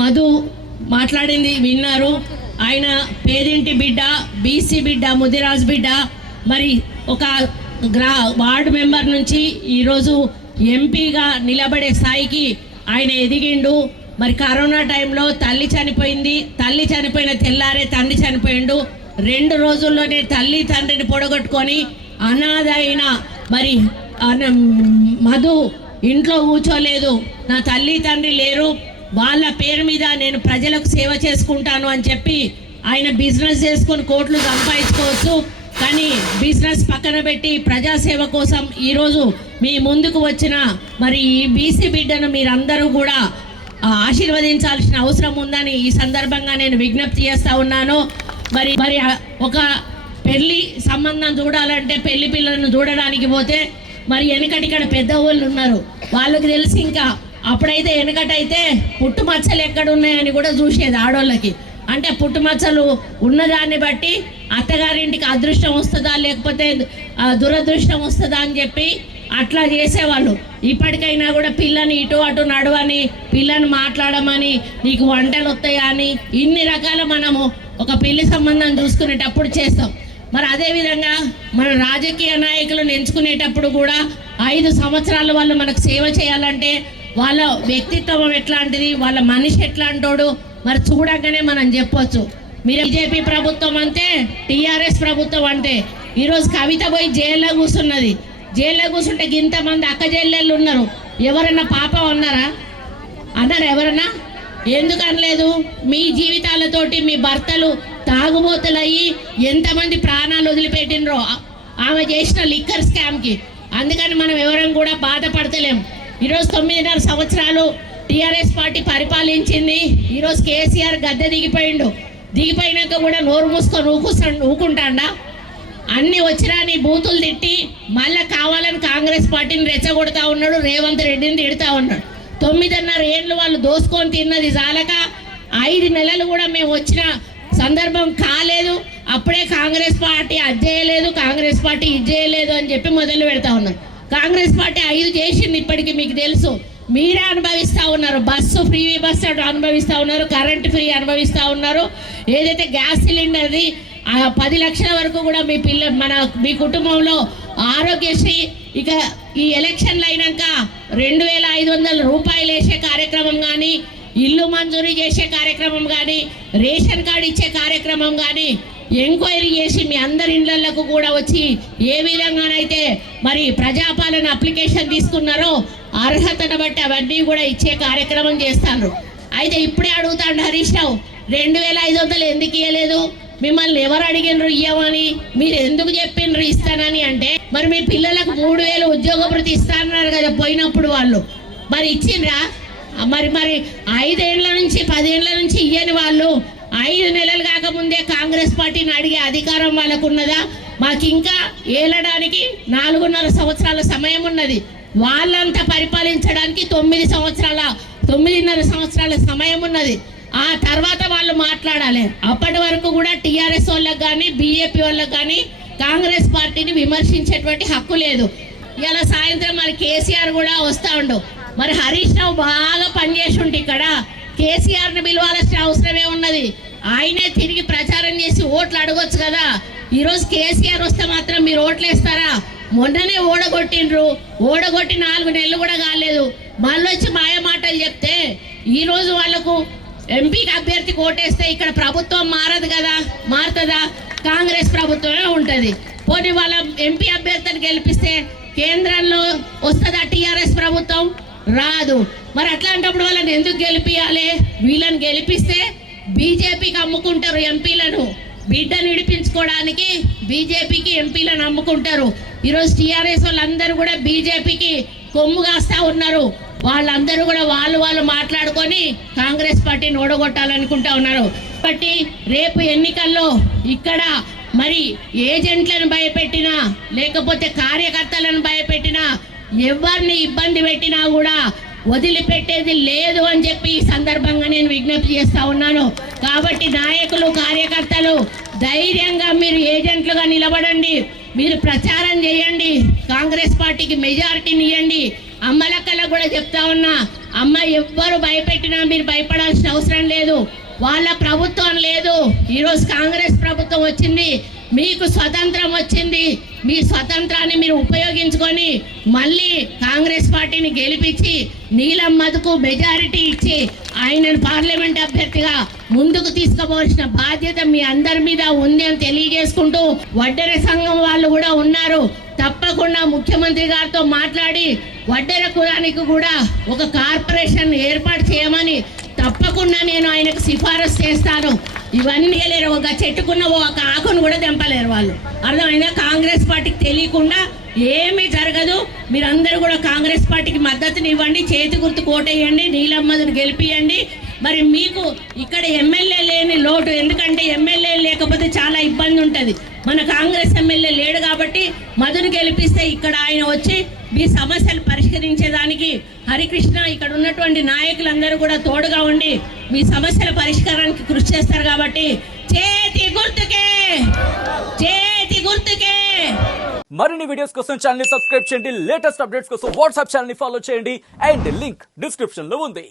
మధు మాట్లాడింది విన్నారు. ఆయన పేదింటి బిడ్డ, బీసీ బిడ్డ, ముదిరాజ్ బిడ్డ, మరి ఒక వార్డు మెంబర్ నుంచి ఈరోజు ఎంపీగా నిలబడే స్థాయికి ఆయన ఎదిగిండు. మరి కరోనా టైంలో తల్లి చనిపోయింది, తల్లి చనిపోయిన తెల్లారే తండ్రి చనిపోయిండు. 2 రోజుల్లోనే తల్లి తండ్రిని పొడగొట్టుకొని అనాథ అయిన మరి మధు ఇంట్లో కూర్చోలేదు. నా తల్లి తండ్రి లేరు, వాళ్ళ పేరు మీద నేను ప్రజలకు సేవ చేసుకుంటాను అని చెప్పి ఆయన బిజినెస్ చేసుకొని కోట్లు సంపాదించుకోవచ్చు. కానీ బిజినెస్ పక్కన పెట్టి ప్రజాసేవ కోసం ఈరోజు మీ ముందుకు వచ్చిన మరి ఈ బీసీ బిడ్డను మీరందరూ కూడా ఆశీర్వదించాల్సిన అవసరం ఉందని ఈ సందర్భంగా నేను విజ్ఞప్తి చేస్తూ ఉన్నాను. మరి మరి ఒక పెళ్లి సంబంధం చూడాలంటే పెళ్లి పిల్లలను చూడడానికి పోతే మరి వెనకటిక్కడ పెద్ద వాళ్ళు ఉన్నారు, వాళ్ళకి తెలిసి ఇంకా అప్పుడైతే వెనకటైతే పుట్టుమచ్చలు ఎక్కడున్నాయని కూడా చూసేది ఆడోళ్ళకి. అంటే పుట్టుమచ్చలు ఉన్నదాన్ని బట్టి అత్తగారింటికి అదృష్టం వస్తుందా లేకపోతే దురదృష్టం వస్తుందా అని చెప్పి అట్లా చేసేవాళ్ళు. ఇప్పటికైనా కూడా పిల్లని ఇటు అటు నడవని, పిల్లని మాట్లాడమని, నీకు వంటలు వస్తాయా అని ఇన్ని రకాల మనము ఒక పెళ్లి సంబంధం చూసుకునేటప్పుడు చేస్తాం. మరి అదేవిధంగా మన రాజకీయ నాయకులను ఎంచుకునేటప్పుడు కూడా 5 సంవత్సరాలు వాళ్ళు మనకు సేవ చేయాలంటే వాళ్ళ వ్యక్తిత్వం ఎట్లాంటిది, వాళ్ళ మనిషి ఎట్లాంటోడు మరి చూడగానే మనం చెప్పొచ్చు. మీరు బీజేపీ ప్రభుత్వం అంటే, టీఆర్ఎస్ ప్రభుత్వం అంటే, ఈరోజు కవిత పోయి జైల్లో కూర్చున్నది. జైల్లో కూర్చుంటే ఇంతమంది అక్క చెల్లెళ్ళు ఉన్నారు, ఎవరన్నా పాపం అన్నారా? అన్నారు ఎవరన్నా? ఎందుకు అనలేదు? మీ జీవితాలతోటి మీ భర్తలు తాగుబోతులయ్యి ఎంతమంది ప్రాణాలు వదిలిపెట్టినరో ఆమె చేసిన లిక్కర్ స్కామ్కి. అందుకని మనం ఎవరం కూడా బాధపడతలేం. ఈరోజు 9.5 సంవత్సరాలు టీఆర్ఎస్ పార్టీ పరిపాలించింది. ఈరోజు కేసీఆర్ గద్దె దిగిపోయిండు. దిగిపోయినాక కూడా నోరు మూసుకొని ఊకుంటాడా? అన్ని వచ్చినా నీ బూతులు తిట్టి మళ్ళీ కావాలని కాంగ్రెస్ పార్టీని రెచ్చగొడతా ఉన్నాడు, రేవంత్ రెడ్డిని తిడతా ఉన్నాడు. 9.5 ఏళ్ళు వాళ్ళు దోసుకొని తిన్నది చాలక 5 నెలలు కూడా మేము వచ్చిన సందర్భం కాలేదు. అప్పుడే కాంగ్రెస్ పార్టీ అది చేయలేదు, కాంగ్రెస్ పార్టీ ఇది చేయలేదు అని చెప్పి మొదలు పెడతా ఉన్నారు. కాంగ్రెస్ పార్టీ 5 చేసింది, ఇప్పటికీ మీకు తెలుసు. మీరే అనుభవిస్తూ ఉన్నారు. బస్సు ఫ్రీ బస్ అనుభవిస్తూ ఉన్నారు, కరెంట్ ఫ్రీ అనుభవిస్తూ ఉన్నారు. ఏదైతే గ్యాస్ సిలిండర్ది 10 లక్షల వరకు కూడా మీ కుటుంబంలో ఆరోగ్యశ్రీ, ఇక ఈ ఎలక్షన్లు అయినాక 2500 రూపాయలు వేసే కార్యక్రమం కానీ, ఇల్లు మంజూరీ చేసే కార్యక్రమం కానీ, రేషన్ కార్డు ఇచ్చే కార్యక్రమం కానీ ఎంక్వైరీ చేసి మీ అందరి ఇళ్లకు కూడా వచ్చి ఏ విధంగానైతే మరి ప్రజాపాలన అప్లికేషన్ తీసుకున్నారో అర్హతను బట్టి అవన్నీ కూడా ఇచ్చే కార్యక్రమం చేస్తాను. అయితే ఇప్పుడే అడుగుతాడు హరీష్ రావు, 2500 ఎందుకు ఇవ్వలేదు? మిమ్మల్ని ఎవరు అడిగినరు ఇవ్వమని? మీరు ఎందుకు చెప్పిండ్రు ఇస్తానని? అంటే మరి మీ పిల్లలకు 3000 ఉద్యోగ భృతి ఇస్తానన్నారు కదా పోయినప్పుడు వాళ్ళు, మరి ఇచ్చిండ్రా? మరి 5 ఏళ్ల నుంచి 10 ఏళ్ల నుంచి ఇయ్యని వాళ్ళు 5 నెలలు కాకముందే కాంగ్రెస్ పార్టీని అడిగే అధికారం వాళ్ళకు ఉన్నదా? మాకు ఇంకా ఏలడానికి 4.5 సంవత్సరాల సమయం ఉన్నది. వాళ్ళంతా పరిపాలించడానికి 9.5 సంవత్సరాల సమయం ఉన్నది. ఆ తర్వాత వాళ్ళు మాట్లాడాలి. అప్పటి వరకు కూడా టీఆర్ఎస్ వాళ్ళకి కానీ, బీజేపీ వాళ్ళకి కానీ కాంగ్రెస్ పార్టీని విమర్శించేటువంటి హక్కు లేదు. ఇలా సాయంత్రం మరి కేసీఆర్ కూడా వస్తూ ఉండు. మరి హరీష్ రావు బాగా పనిచేసి ఉంటే ఇక్కడ కేసీఆర్ని పిలవాల్సిన అవసరమే ఉన్నది. ఆయనే తిరిగి ప్రచారం చేసి ఓట్లు అడగొచ్చు కదా. ఈరోజు కేసీఆర్ వస్తే మాత్రం మీరు ఓట్లు వేస్తారా? మొన్ననే ఓడగొట్టిండ్రు, ఓడగొట్టి 4 నెలలు కూడా కాలేదు. మళ్ళీ వచ్చి మాయ మాటలు చెప్తే ఈరోజు వాళ్ళకు ఎంపీకి అభ్యర్థికి ఓటేస్తే ఇక్కడ ప్రభుత్వం మారదు కదా, మారుతుందా? కాంగ్రెస్ ప్రభుత్వమే ఉంటుంది. పోనీ వాళ్ళ ఎంపీ అభ్యర్థిని గెలిపిస్తే కేంద్రంలో వస్తుందా టీఆర్ఎస్ ప్రభుత్వం? రాదు. మరి అట్లాంటప్పుడు వాళ్ళని ఎందుకు గెలిపియాలి? వీళ్ళని గెలిపిస్తే బీజేపీకి అమ్ముకుంటారు ఎంపీలను. బిడ్డను విడిపించుకోవడానికి బీజేపీకి ఎంపీలను అమ్ముకుంటారు. ఈరోజు టీఆర్ఎస్ వాళ్ళందరూ కూడా బీజేపీకి కొమ్ము కాస్తా ఉన్నారు. వాళ్ళందరూ కూడా వాళ్ళు మాట్లాడుకొని కాంగ్రెస్ పార్టీని ఓడగొట్టాలనుకుంటా ఉన్నారు. కాబట్టి రేపు ఎన్నికల్లో ఇక్కడ మరి ఏజెంట్లను భయపెట్టినా లేకపోతే కార్యకర్తలను భయపెట్టినా ఎవరిని ఇబ్బంది పెట్టినా కూడా వదిలిపెట్టేది లేదు అని చెప్పి ఈ సందర్భంగా నేను విజ్ఞప్తి చేస్తా ఉన్నాను. కాబట్టి నాయకులు, కార్యకర్తలు ధైర్యంగా మీరు ఏజెంట్లుగా నిలబడండి. మీరు ప్రచారం చేయండి, కాంగ్రెస్ పార్టీకి మెజారిటీని ఇవ్వండి. అమ్మలక్కలకు కూడా చెప్తా ఉన్నా, అమ్మ ఎవ్వరు భయపెట్టినా మీరు భయపడాల్సిన అవసరం లేదు. వాళ్ళ ప్రభుత్వం లేదు, ఈరోజు కాంగ్రెస్ ప్రభుత్వం వచ్చింది, మీకు స్వతంత్రం వచ్చింది. మీ స్వతంత్రాన్ని మీరు ఉపయోగించుకొని మళ్ళీ కాంగ్రెస్ పార్టీని గెలిపించి నీలం మధుకు మెజారిటీ ఇచ్చి ఆయనను పార్లమెంట్ అభ్యర్థిగా ముందుకు తీసుకుపోవాల్సిన బాధ్యత మీ అందరి మీద ఉంది అని తెలియజేసుకుంటూ, వడ్డెర సంఘం వాళ్ళు కూడా ఉన్నారు, తప్పకుండా ముఖ్యమంత్రి గారితో మాట్లాడి వడ్డెర కులానికి కూడా ఒక కార్పొరేషన్ ఏర్పాటు చేయమని తప్పకుండా నేను ఆయనకు సిఫారసు చేస్తాను. ఇవన్నీ లేరు, ఒక చెట్టుకున్న ఒక ఆకును కూడా తెంపలేరు వాళ్ళు. అర్థమైనా? కాంగ్రెస్ పార్టీకి తెలియకుండా ఏమీ జరగదు. మీరందరూ కూడా కాంగ్రెస్ పార్టీకి మద్దతుని ఇవ్వండి, చేతి గుర్తు కోటేయండి, నీలమ్మని గెలిపియండి. మరి మీకు ఇక్కడ ఎమ్మెల్యే లేని లోటు, ఎందుకంటే ఎమ్మెల్యే లేకపోతే చాలా ఇబ్బంది ఉంటుంది. మన కాంగ్రెస్ ఎమ్మెల్యే లేడు కాబట్టి మధుని గెలిపిస్తే ఇక్కడ ఆయన వచ్చి మీ సమస్యలు పరిష్కరించేదానికి హరికృష్ణ ఇక్కడ ఉన్నటువంటి నాయకులందరూ కూడా తోడుగా ఉండి మీ సమస్యల పరిష్కారానికి కృషి చేస్తారు. కాబట్టి చేతి గుర్తుకే, చేతి గుర్తుకే. మరిన్ని వీడియోస్ కోసం ఛానల్ ని సబ్స్క్రైబ్ చేయండి, లేటెస్ట్ అప్డేట్స్ కోసం వాట్సాప్ ఛానల్ ని ఫాలో చేయండి, అండ్ లింక్ డిస్క్రిప్షన్ లో ఉంది.